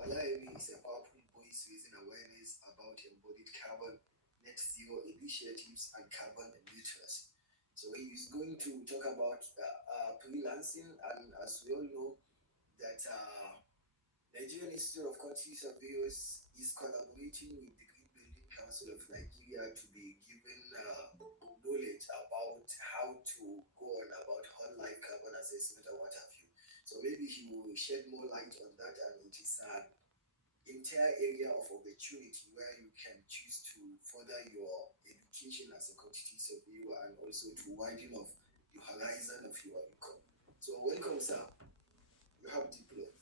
Olaemi is a powerful voice raising awareness about embodied carbon, net zero initiatives, and carbon literacy. So he's going to talk about freelancing, and as we all know, that Nigerian Institute of Country Surveyors is collaborating with the Green Building Council of Nigeria to be given knowledge about how to go on about whole life carbon assessment and what have you. So maybe he will shed more light on that, and it is an entire area of opportunity where you can choose to further your education as a quantity surveyor and also to widen of the horizon of your income. So welcome, sir. You have the floor.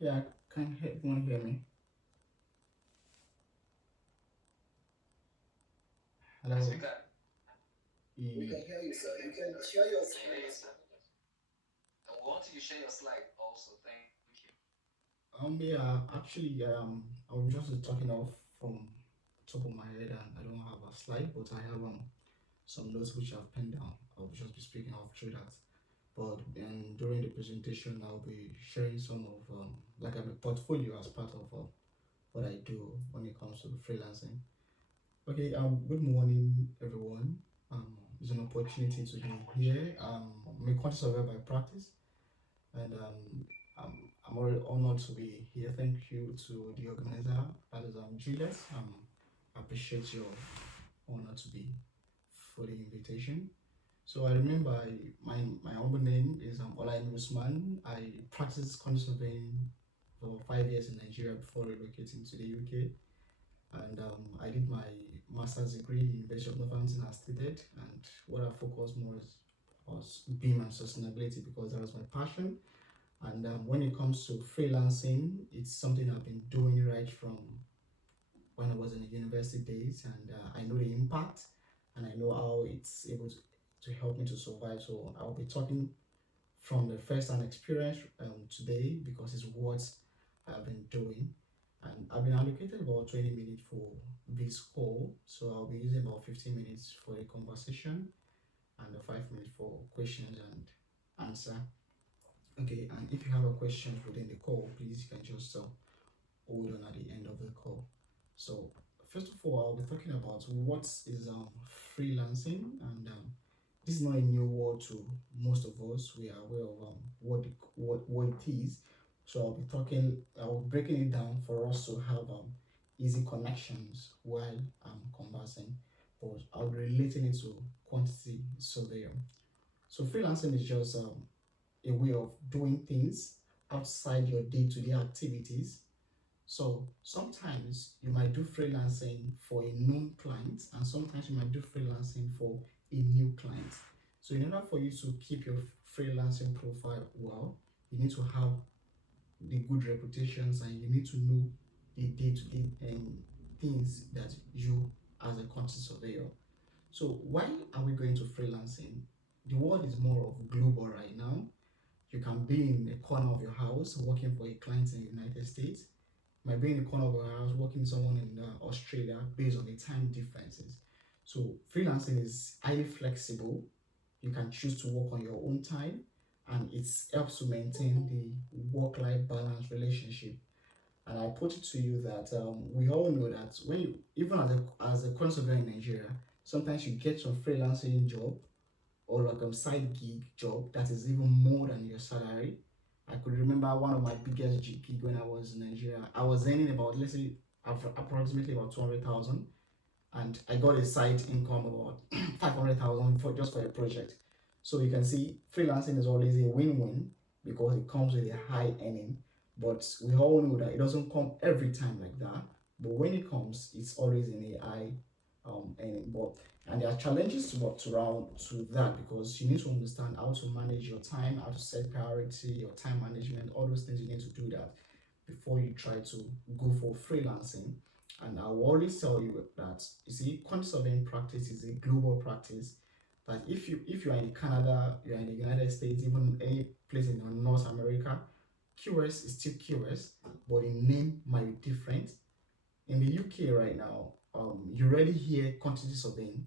Yeah, can everyone hear me? Yes, we Hello. can. We E- can hear you, sir. You can share your We hear you, screen. sir. And we want you to share your slide also. Thank you. yeah, actually, I'm just talking off from top of my head, and I don't have a slide, but I have some notes which I've penned down. I'll just be speaking off through that. But during the presentation, I'll be sharing some of like a portfolio as part of what I do when it comes to freelancing. Okay. Good morning, everyone. It's an opportunity to be here. I'm a quantity surveyor by practice, and I'm very honored to be here. Thank you to the organizer, that is Juliet. I appreciate your honor to be for the invitation. So I remember my own name is Olaimi Usman. I practiced quantity surveying for 5 years in Nigeria before relocating to the UK, and I did my master's degree in University of Northampton as stated, and what I focused more was BIM and sustainability because that was my passion. And when it comes to freelancing, it's something I've been doing right from when I was in the university days, and I know the impact, and I know how it's able to help me to survive. So I'll be talking from the first-hand experience today because it's what I've been doing. And I've been allocated about 20 minutes for this call, so I'll be using about 15 minutes for a conversation and 5 minutes for questions and answer. Okay, and if you have a question within the call, please you can just hold on at the end of the call. So first of all, I'll be talking about what is freelancing, and this is not a new word to most of us. We are aware of what it is. So I'll be breaking it down for us to have easy connections while I'm conversing. But I'll be relating it to quantity surveyor. So freelancing is just a way of doing things outside your day-to-day activities. So sometimes you might do freelancing for a known client, and sometimes you might do freelancing for a new client. So in order for you to keep your freelancing profile well, you need to have the good reputations, and you need to know the day-to-day things that you as a quantity surveyor. So why are we going to freelancing? The world is more of global right now. You can be in a corner of your house working for a client in the United States. You might be in the corner of your house working with someone in Australia based on the time differences. So freelancing is highly flexible. You can choose to work on your own time, and it helps to maintain the work-life balance relationship. And I put it to you that we all know that when you, even as a consultant in Nigeria, sometimes you get some freelancing job or like a side gig job that is even more than your salary. I could remember one of my biggest gig when I was in Nigeria. I was earning about, let's say, approximately about 200,000, and I got a side income about 500,000 for just for a project. So you can see freelancing is always a win-win because it comes with a high earning, but we all know that it doesn't come every time like that. But when it comes, it's always in a high earning. But and there are challenges to around to that because you need to understand how to manage your time, how to set priority, your time management, all those things you need to do that before you try to go for freelancing. And I will always tell you that you see, consulting practice is a global practice. That if you are in Canada, you're in the United States, even any place in North America, QS is still QS, but the name might be different. In the UK right now, you rarely hear quantity surveying.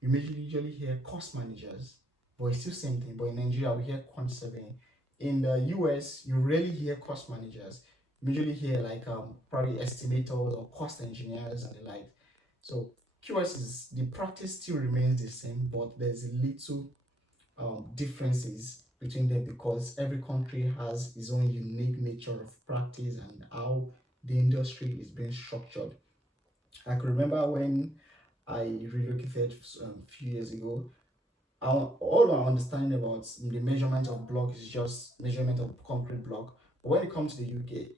You usually hear cost managers. but it's still same thing. But in Nigeria, we hear quantity surveying. In the US, you rarely hear cost managers. You usually hear like probably estimators or cost engineers and the like. So QS is the practice still remains the same, but there's a little differences between them because every country has its own unique nature of practice and how the industry is being structured. I can remember when I relocated a few years ago, all our understanding about the measurement of block is just measurement of concrete block. But when it comes to the UK,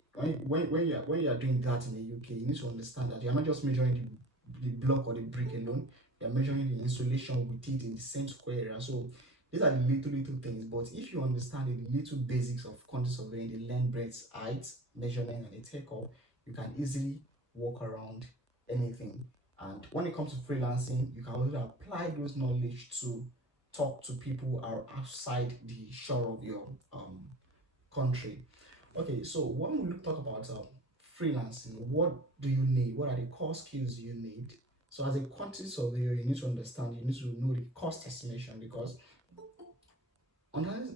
when you are doing that in the UK, you need to understand that you are not just measuring the block or the brick alone. You are measuring the insulation with it in the same square area. So these are the little things. But if you understand the little basics of quantity surveying, the length, breadth, height, measurement, and the takeoff, you can easily walk around anything. And when it comes to freelancing, you can also apply those knowledge to talk to people who are outside the shore of your country. Okay, so when we talk about freelancing, what do you need? What are the core skills you need? So, as a quantity surveyor, you need to understand, you need to know the cost estimation because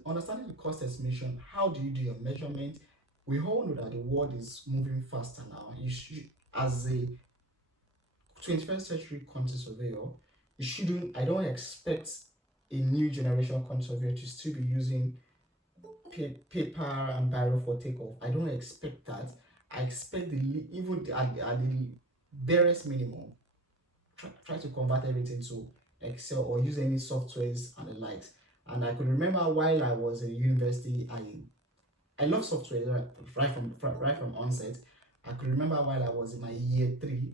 understanding the cost estimation, how do you do your measurement? We all know that the world is moving faster now. You should, as a 21st century quantity surveyor, you shouldn't, I don't expect a new generation quantity surveyor to still be using paper and biro for takeoff. I don't expect that. I expect even at the barest minimum, try to convert everything to Excel or use any softwares and the likes. And I could remember while I was in university, I love software right from onset. I could remember while I was in my year three,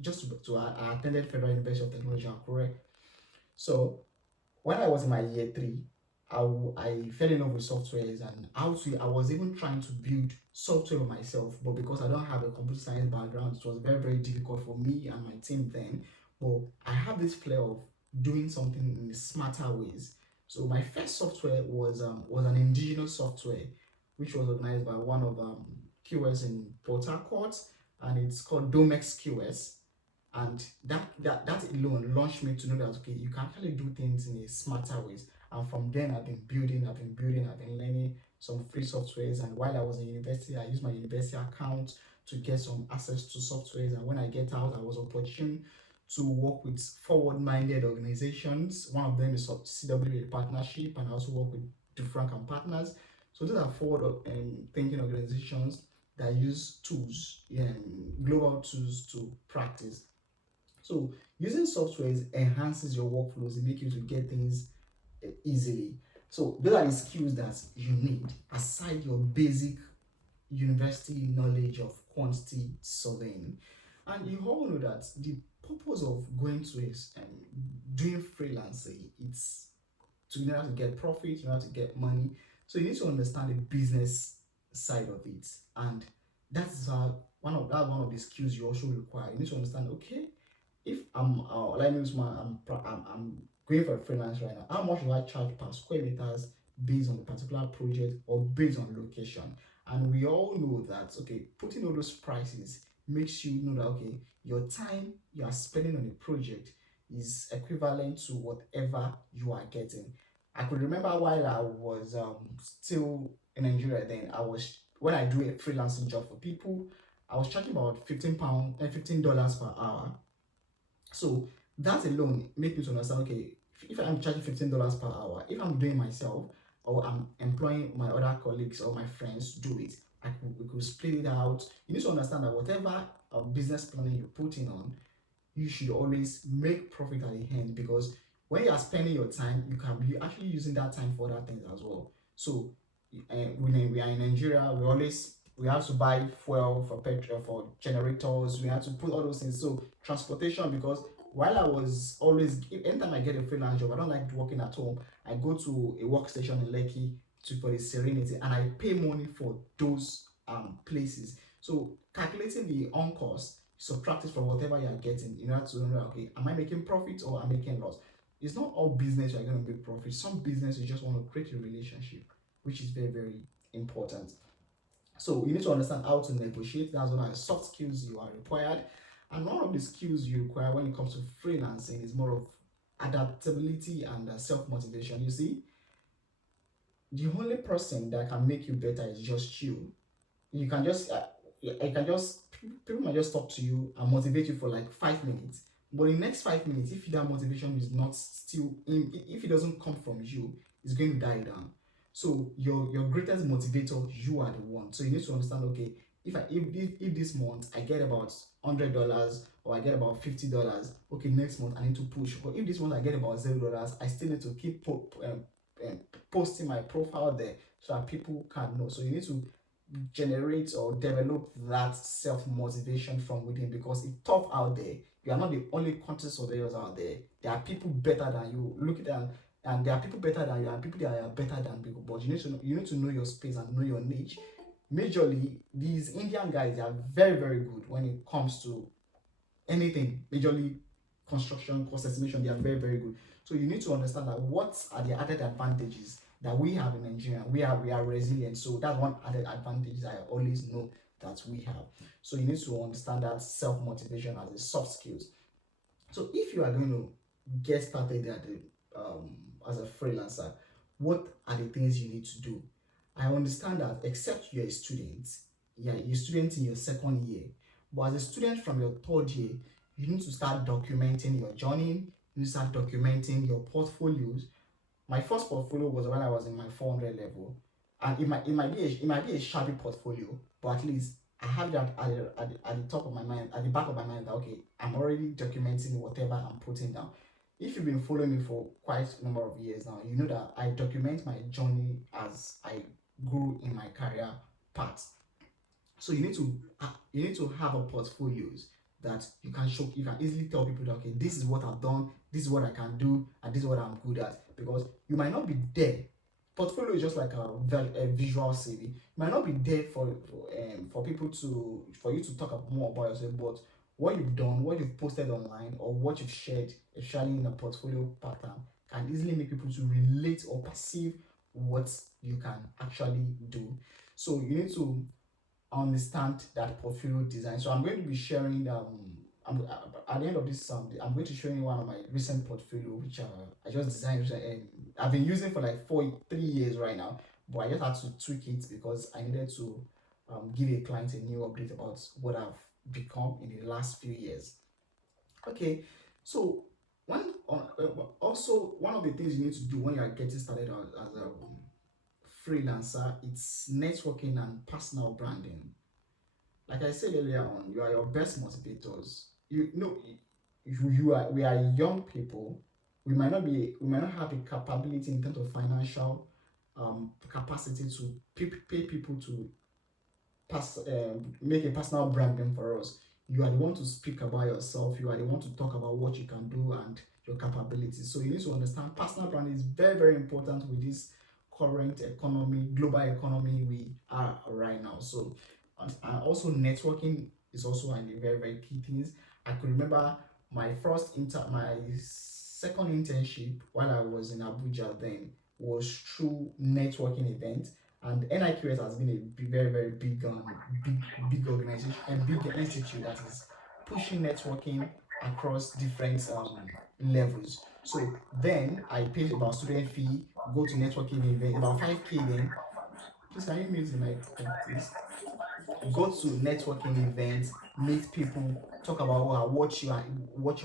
just I attended Federal University of Technology, Akure. So when I was in my year three, I fell in love with softwares and how to. I was even trying to build software myself, but because I don't have a computer science background, it was very difficult for me and my team then. But I have this flair of doing something in smarter ways. So my first software was an indigenous software, which was organized by one of QS in Port Harcourt, and it's called Domex QS. And that alone launched me to know that okay, you can actually do things in a smarter ways. And from then I've been learning some free softwares. And while I was in university, I used my university account to get some access to softwares. And when I get out, I was opportune to work with forward-minded organizations. One of them is CWA partnership, and I also work with DuFrank and partners. So these are forward thinking organizations that use tools, global tools to practice. So using softwares enhances your workflows. It makes you to get things easily. So those are the skills that you need aside your basic university knowledge of quantity surveying. And you all know that the purpose of going to is doing freelancing. It's to in order to get profit, in order to get money. So you need to understand the business side of it, and that's one of the skills you also require. You need to understand. Okay, if let me use my I'm going for a freelance right now. How much do I charge per square meters based on the particular project or based on location? And we all know that okay, putting all those prices makes you know that okay, your time you are spending on a project is equivalent to whatever you are getting. I could remember while I was still in Nigeria then I was when I do a freelancing job for people, I was charging about £15 and $15 per hour. So that alone make me to understand okay, if I'm charging $15 per hour, if I'm doing myself or I'm employing my other colleagues or my friends to do it, we could split it out. You need to understand that whatever business planning you put in on, you should always make profit at the end because when you are spending your time, you can be actually using that time for other things as well. So when we are in Nigeria, we have to buy fuel for petrol for generators. We have to put all those things. So transportation because while I was always anytime I get a freelance job, I don't like working at home. I go to a workstation in Lekki for the serenity, and I pay money for those places. So calculating the on cost, subtract it from whatever you are getting in order to know okay, am I making profit or am I making loss? It's not all business you are going to make profit. Some business you just want to create a relationship, which is very important. So you need to understand how to negotiate. That's one of the soft skills you are required. And one of the skills you require when it comes to freelancing is more of adaptability and self-motivation. You see, the only person that can make you better is just you. You can just I can just people might just talk to you and motivate you for like 5 minutes, but in the next 5 minutes, if that motivation is not still in, if it doesn't come from you, it's going to die down. So your greatest motivator, you are the one. So you need to understand, okay, if this month I get about $100 or I get about $50, okay, next month I need to push. But if this month I get about $0, I still need to keep posting my profile there so that people can know. So you need to generate or develop that self-motivation from within, because it's tough out there. You are not the only content surveyors out there. There are people better than you. Look at them, and there are people better than you and people that are better than people. But you need to know your space and know your niche. Majorly, these Indian guys are very, very good when it comes to anything. Majorly construction, cost estimation, they are very, very good. So you need to understand that what are the added advantages that we have in Nigeria. We are resilient. So that's one added advantage I always know that we have. So you need to understand that self-motivation as a soft skills. So if you are going to get started as a freelancer, what are the things you need to do? I understand that except you're a student, yeah, you're a student in your second year, but as a student from your third year, you need to start documenting your journey, you need to start documenting your portfolios. My first portfolio was when I was in my 400 level, and it might be a shabby portfolio, but at least I have that at the top of my mind, at the back of my mind, that okay, I'm already documenting whatever I'm putting down. If you've been following me for quite a number of years now, you know that I document my journey as I grew in my career path. So you need to have a portfolios that you can show. You can easily tell people that okay, this is what I've done, this is what I can do, and this is what I'm good at. Because you might not be there. Portfolio is just like a visual CV. You might not be there for people to for you to talk more about yourself, but what you've done, what you've posted online, or what you've shared, especially in a portfolio pattern, can easily make people to relate or perceive what you can actually do. So you need to understand that portfolio design. So I'm going to be sharing at the end of this I'm going to show you one of my recent portfolio which I just designed, and I've been using for like 3 years right now, but I just had to tweak it because I needed to give a client a new update about what I've become in the last few years. Okay, so also one of the things you need to do when you are getting started as a freelancer, it's networking and personal branding. Like I said earlier on, you are your best motivators. You know, we are young people. We might not have the capability in terms of financial capacity to pay people to make a personal branding for us. You are the one to speak about yourself. You are the one to talk about what you can do and your capabilities. So you need to understand personal branding is very, very important with this current economy, global economy we are right now. So and also networking is also a very, very key things. I could remember my second internship while I was in Abuja then was through networking event, and NIQS has been a very, very big organization and big institute that is pushing networking across different levels. So then I paid about student fee, go to networking event about 5K then. Please can you mute the mic, please? Go to networking events, meet people, talk about what your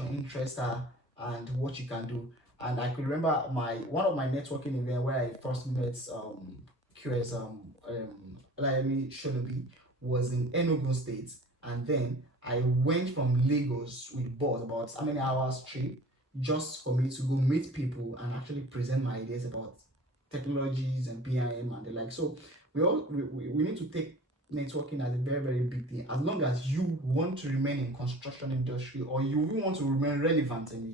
interests are and what you can do. And I could remember my one of my networking event where I first met QS Laimi Shonobi was in Enugu State, and then I went from Lagos with bus about how many hours trip just for me to go meet people and actually present my ideas about technologies and PIM and the like. So we need to take networking as a very, very big thing. As long as you want to remain in construction industry or you want to remain relevant in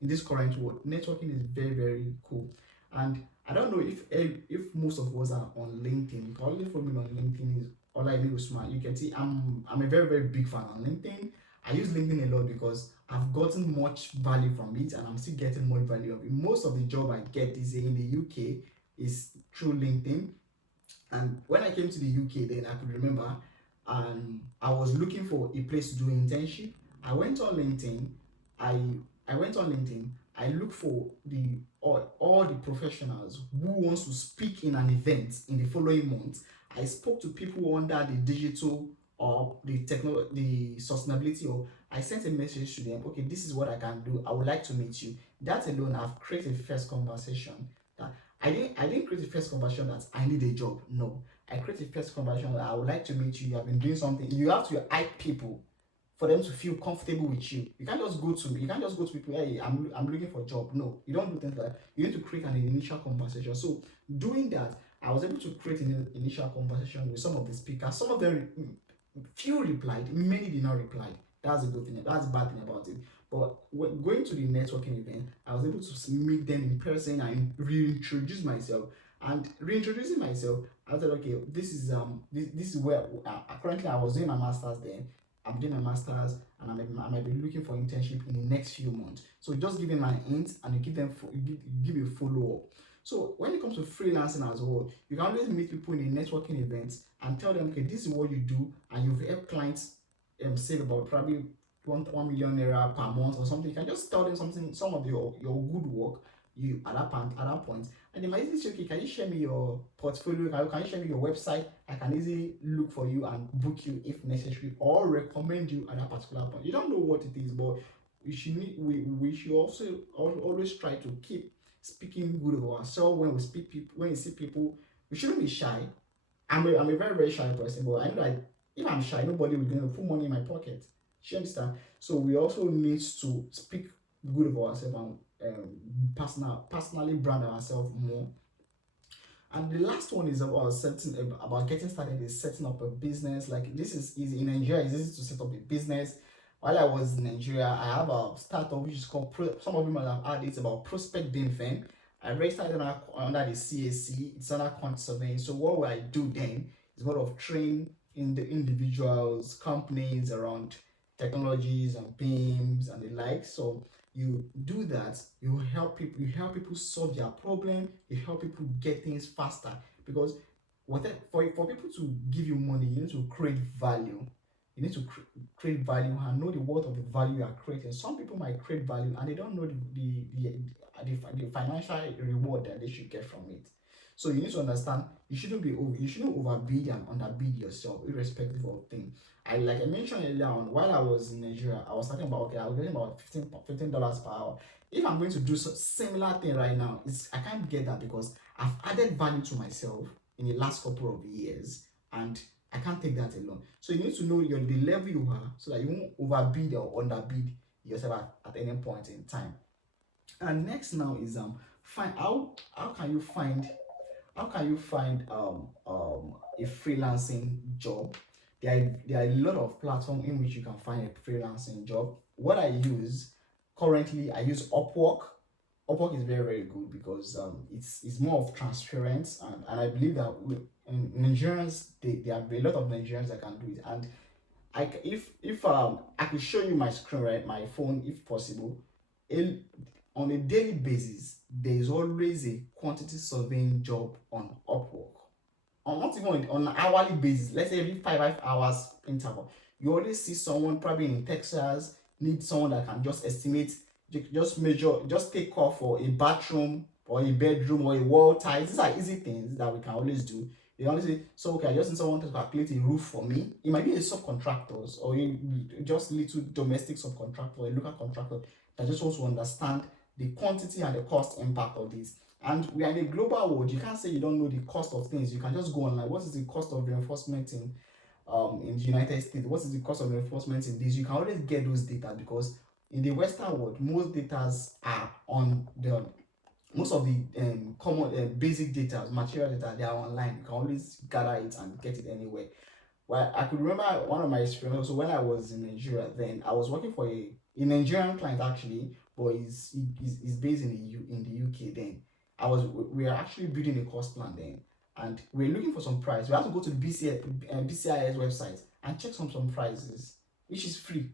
this current world, networking is very, very cool. And I don't know if most of us are on LinkedIn. You can only follow me on LinkedIn is Olaimi Usman. You can see I'm a very, very big fan on LinkedIn. I use LinkedIn a lot because I've gotten much value from it and I'm still getting more value of it. Most of the job I get is in the UK is through LinkedIn. And when I came to the UK, then I could remember, I was looking for a place to do internship. I went on LinkedIn. I went on LinkedIn. I look for all the professionals who wants to speak in an event in the following month. I spoke to people under the digital or the sustainability, or I sent a message to them. Okay, this is what I can do. I would like to meet you. That alone, I've created first conversation. That I didn't create a first conversation that I need a job. No, I created first conversation that I would like to meet you. You have been doing something. You have to hype people for them to feel comfortable with you. You can't just go to people, hey, I'm looking for a job. No, you don't do things like that. You need to create an initial conversation. So doing that, I was able to create an initial conversation with some of the speakers. Some of them, few replied, many did not reply. That's a good thing. That's a bad thing about it. But going to the networking event, I was able to meet them in person and reintroduce myself. And reintroducing myself, I said, okay, this is where currently I was doing my masters then. I'm doing my masters, and I might be looking for internship in the next few months. So just give them my hints, and you give a follow up. So when it comes to freelancing as well, you can always meet people in a networking event and tell them, okay, this is what you do, and you've helped clients save about probably 1 million naira per month or something. You can just tell them some of your good work you at that point, and they might easily say, okay, can you share me your portfolio? Can you share me your website? I can easily look for you and book you if necessary, or recommend you at that particular point. You don't know what it is, but we should also always try to keep speaking good of ourselves when we speak people. When you see people, we shouldn't be shy. I'm a very, very shy person, but I know that if I'm shy, nobody will gonna put money in my pocket. Do you understand? So we also need to speak good of ourselves and personally brand ourselves more. And the last one is about getting started, is setting up a business. Like, this is easy in Nigeria. It's easy to set up a business. While I was in Nigeria, I have a startup which is called some of you might have heard it, about Prospect Being Firm. I registered under the CAC. It's under quant surveying. So what I do then is more of train in the individuals, companies around technologies and beams and the like. So you do that, you help people solve their problem, you help people get things faster. Because for people to give you money, you need to create value. You need to create value and know the worth of the value you are creating. Some people might create value and they don't know the financial reward that they should get from it. So you need to understand, you shouldn't overbid and underbid yourself, irrespective of thing. Like I mentioned earlier on, while I was in Nigeria, I was talking about, okay, I was getting about $15 per hour. If I'm going to do similar thing right now, I can't get that because I've added value to myself in the last couple of years, and I can't take that alone. So you need to know the level you are, so that you won't overbid or underbid yourself at any point in time. And next now is find how can you find a freelancing job. There are a lot of platforms in which you can find a freelancing job. What I use currently, I use Upwork. Upwork is very, very good because it's more of transparent, and I believe that Nigerians, there are a lot of Nigerians that can do it. And if I could show you my screen, right, my phone, if possible. On a daily basis, there is always a quantity surveying job on Upwork. Not even on an hourly basis, let's say every 5 hours interval, you always see someone probably in Texas need someone that can just estimate, just measure, just take off for a bathroom or a bedroom or a wall tile. These are easy things that we can always do. They always say, so okay, I just need someone to calculate a roof for me. It might be a subcontractors or just little domestic subcontractor or a local contractor that just wants to understand the quantity and the cost impact of this. And we are in a global world. You can't say you don't know the cost of things. You can just go online. What is the cost of reinforcement in the United States? What is the cost of reinforcement in this? You can always get those data because in the Western world, most data are on the most of the common basic data, material data, they are online. You can always gather it and get it anywhere. Well, I could remember one of my experiences. So when I was in Nigeria, then I was working for a Nigerian client actually, but he's based in the UK. Then we were actually building a cost plan then, and we were looking for some price. We had to go to the BCIS website and check some prices, which is free.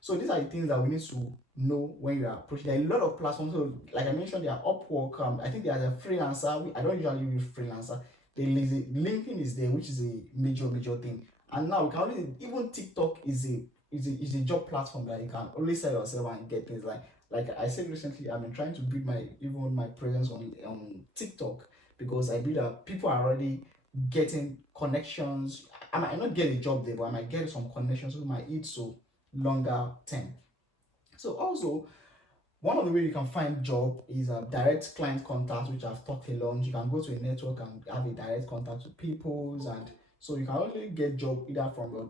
So these are the things that we need to know when you are approaching. There are a lot of platforms. So like I mentioned, there are Upwork. I think there's a freelancer. I don't usually use freelancer. LinkedIn is there, which is a major thing. And now we can only even TikTok is a job platform that you can only sell yourself and get things like I said recently, I've been trying to build my presence on TikTok, because I believe that people are already getting connections. I might not get a job there, but I might get some connections who might eat so longer term. So also, one of the way you can find job is a direct client contact, which I've talked a lot. You can go to a network and have a direct contact with peoples, and so you can only get job either from your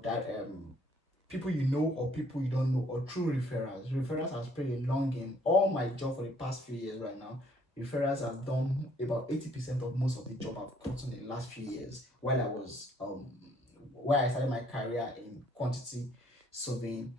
people you know, or people you don't know, or through referrals. Referrals has played a long game. All my job for the past few years right now, referrals has done about 80% of most of the job I've gotten in the last few years, while I was where I started my career in quantity surveying.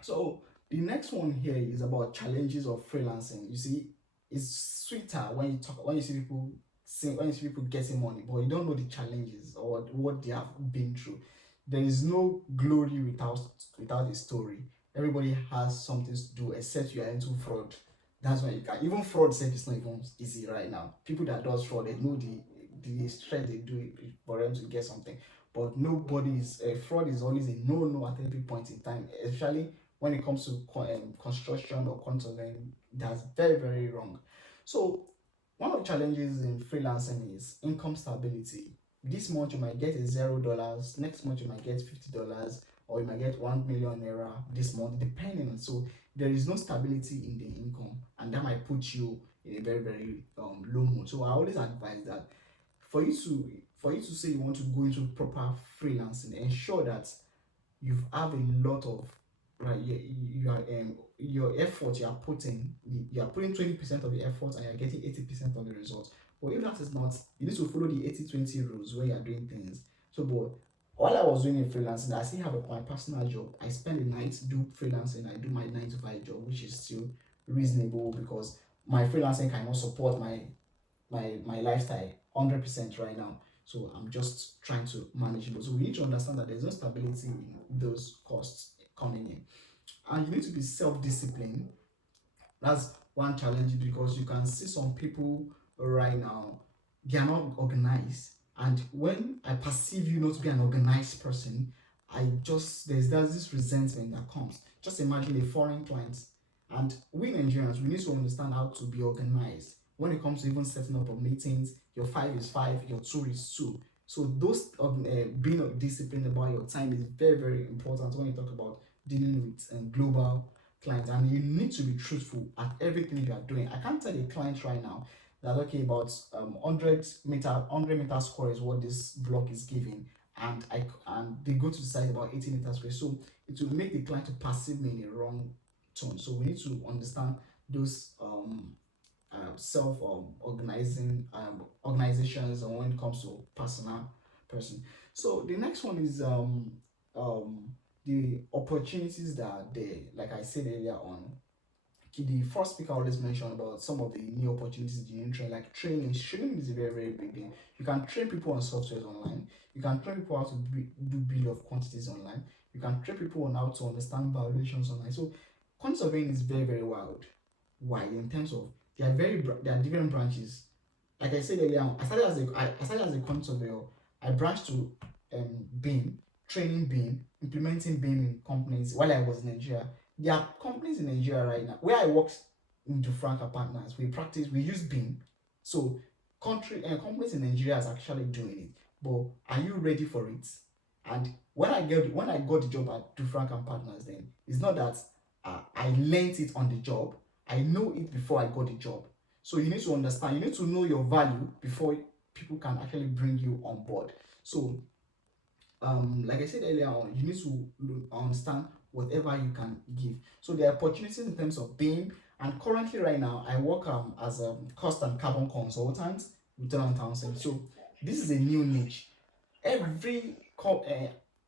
So the next one here is about challenges of freelancing. You see, it's sweeter when you see people getting money, but you don't know the challenges or what they have been through. There is no glory without a story. Everybody has something to do, except you are into fraud. That's why you can even fraud itself is not even easy right now. People that does fraud, they know the stress they do it for them to get something. But nobody is fraud is always a no at every point in time, especially when it comes to construction or consulting. That's very, very wrong. So one of the challenges in freelancing is income stability. This month you might get a $0, next month you might get $50, or you might get 1 million naira this month, depending on. So there is no stability in the income, and that might put you in a very, very low mood. So I always advise that for you to say you want to go into proper freelancing, ensure that you have a lot of, right, you are your effort you are putting, you are putting 20% of the effort and you're getting 80% of the results. But if that is not, you need to follow the 80-20 rules when you are doing things. So but while I was doing a freelancing, I still have my personal job. I spend the night do freelancing. I do my 9 to 5 job, which is still reasonable, because my freelancing cannot support my lifestyle 100% right now. So I'm just trying to manage it. So we need to understand that there's no stability in those costs coming in, and you need to be self-disciplined. That's one challenge, because you can see some people right now, they are not organized, and when I perceive you not to be an organized person, I just there's this resentment that comes. Just imagine a foreign client, and we Nigerians, we need to understand how to be organized when it comes to even setting up of meetings. Your 5 is 5, your 2 is 2. So those being disciplined about your time is very, very important when you talk about dealing with global clients, and you need to be truthful at everything you are doing. I can't tell a client right now that okay, about 100 meter square is what this block is giving, and they go to the site about 80 meters square. So it will make the client to perceive me in a wrong tone. So we need to understand those self organizing organizations, and when it comes to personal person. So the next one is um the opportunities that are there. Like I said earlier on, the first speaker always mentioned about some of the new opportunities in the new trend, like training. Training is a very, very big thing. You can train people on softwares online. You can train people how to do bill of quantities online. You can train people on how to understand valuations online. So quantity surveying is very, very wide in terms of there are different branches. Like I said earlier on, I started as a quantity surveyor. I branched to BIM, training BIM, implementing BIM in companies while I was in Nigeria. There are companies in Nigeria right now where I worked in Franca Partners. We use BIM. So country and companies in Nigeria is actually doing it. But are you ready for it? And when I got the job at Dufrank and Partners, then it's not that I learned it on the job. I know it before I got the job. So you need to understand. You need to know your value before people can actually bring you on board. So like I said earlier on, you need to understand whatever you can give. So there are opportunities in terms of being, and currently right now I work as a cost and carbon consultant with Donald Townsend. So this is a new niche. Every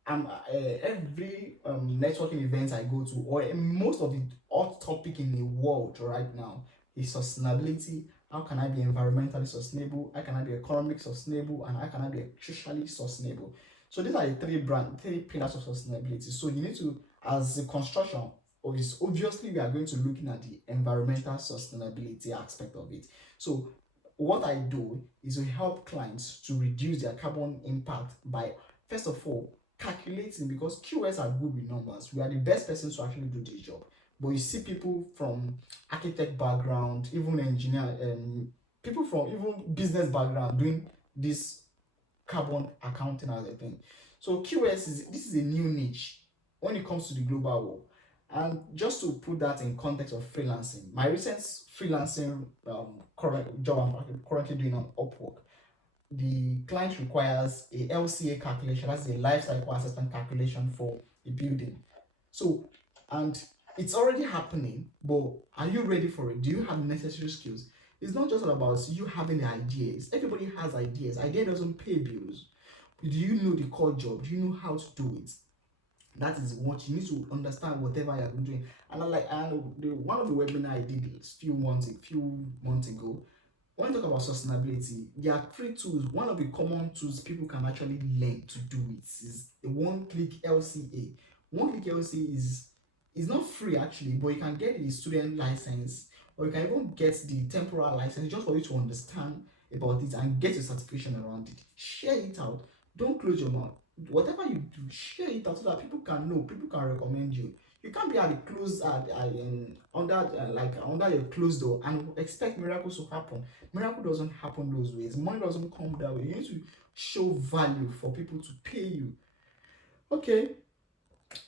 every networking event I go to, or most of the hot topic in the world right now is sustainability. How can I be environmentally sustainable? How can I be economically sustainable? And how can I be socially sustainable? So these are the three pillars of sustainability. So you need to, as a construction, obviously we are going to looking at the environmental sustainability aspect of it. So what I do is to help clients to reduce their carbon impact by, first of all, calculating, because QS are good with numbers. We are the best persons to actually do this job. but you see people from architect background, even engineer, people from even business background doing this carbon accounting as a thing. So QS is this is a new niche when it comes to the global world. And just to put that in context of freelancing, my recent freelancing current job I'm currently doing on Upwork, the client requires a LCA calculation, that's a life cycle assessment calculation for a building. So, and it's already happening, but are you ready for it? Do you have the necessary skills? It's not just about you having the ideas. Everybody has ideas. Idea doesn't pay bills. Do you know the core job? Do you know how to do it? That is what you need to understand whatever you're doing. And I like and the one of the webinar I did a few months ago, when you talk about sustainability, there are three tools. One of the common tools people can actually learn to do it is a one-click LCA. One-click LCA is not free actually, but you can get the student license or you can even get the temporal license just for you to understand about it and get a certification around it. Share it out. Don't close your mouth. Whatever you do, share it out so that people can know, people can recommend you. You can't be at the close under your closed door and expect miracles to happen. Miracle doesn't happen those ways. Money doesn't come that way. You need to show value for people to pay you. Okay.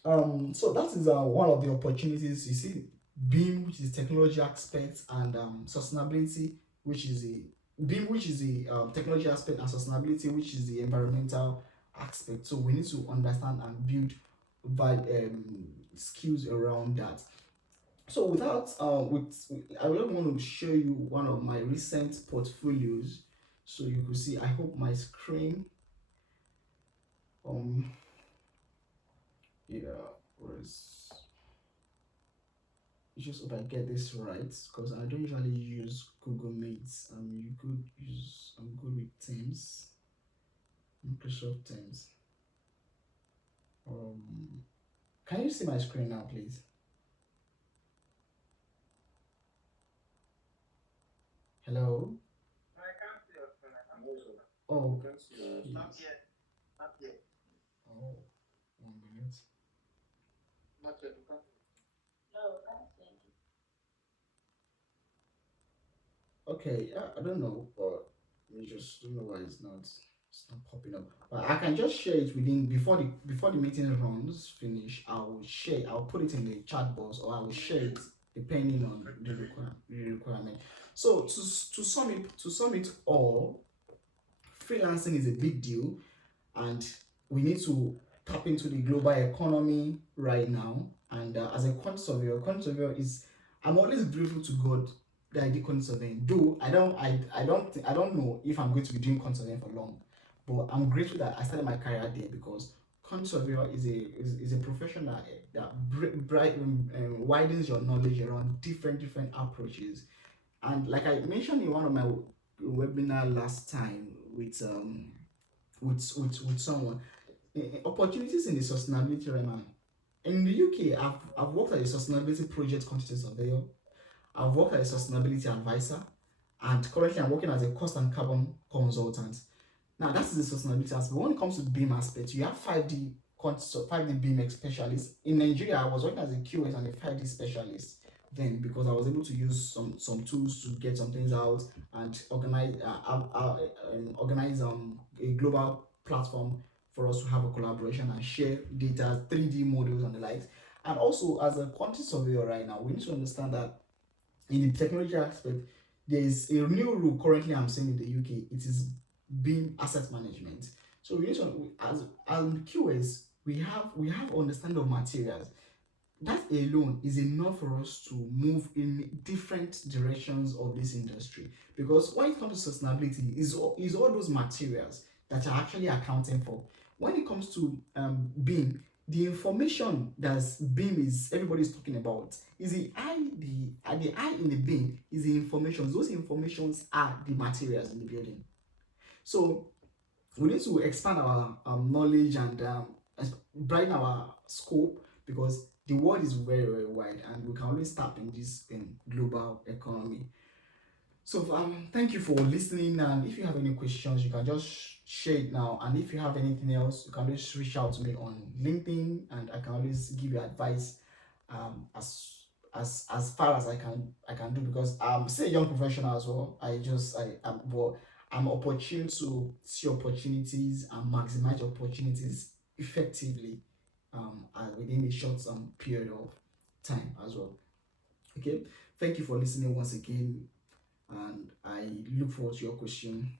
So that is one of the opportunities you see. BEAM, which is technology aspect, and sustainability, which is a BEAM, which is the technology aspect, and sustainability, which is the environmental aspect. So we need to understand and build skills around that. So without I really want to show you one of my recent portfolios, so you could see. I hope my screen um yeah was just hope I get this right because I don't usually use Google Meets. I'm good with Teams, Microsoft Teams. Um, can you see my screen now, please? Hello. Oh, okay. Not yet. Not yet. Oh, 1 minute. Not yet. Okay, I don't know, but we just don't know why it's not popping up. But I can just share it within before the meeting runs finish. I'll put it in the chat box or I will share it depending on the requirement. So to sum it all, freelancing is a big deal and we need to tap into the global economy right now. And as a quantity surveyor is, I'm always grateful to God that I did quantity surveying. Though I don't know if I'm going to be doing quantity surveying for long, but I'm grateful that I started my career there because quantity surveyor is a profession that widens your knowledge around different approaches. And like I mentioned in one of my webinar last time with someone, opportunities in the sustainability realm. In the UK, I've worked as a sustainability project quantity surveyor. I've worked as a sustainability advisor, and currently I'm working as a cost and carbon consultant. Now that is the sustainability aspect. When it comes to BEAM aspect, you have 5D BEAM specialists. In Nigeria, I was working as a QS and a 5D specialist then because I was able to use some tools to get some things out and organize a global platform for us to have a collaboration and share data, 3D models and the likes. And also as a quantity surveyor right now, we need to understand that in the technology aspect, there is a new rule currently I'm seeing in the UK. It is being asset management. So we need to, as QS, we have understanding of materials. That alone is enough for us to move in different directions of this industry. Because when it comes to sustainability, is all those materials that are actually accounting for. When it comes to BIM, the information that BIM is everybody's talking about is the I in the BIM is the information. Those informations are the materials in the building. So we need to expand our knowledge and broaden our scope because the world is very wide and we can always tap in this global economy. So thank you for listening, and if you have any questions you can just share it now, and if you have anything else you can just reach out to me on LinkedIn and I can always give you advice as as far as I can do, because I'm still a young professional as well. I'm opportune to see opportunities and maximize opportunities effectively within a short period of time as well. Okay, thank you for listening once again, and I look forward to your question.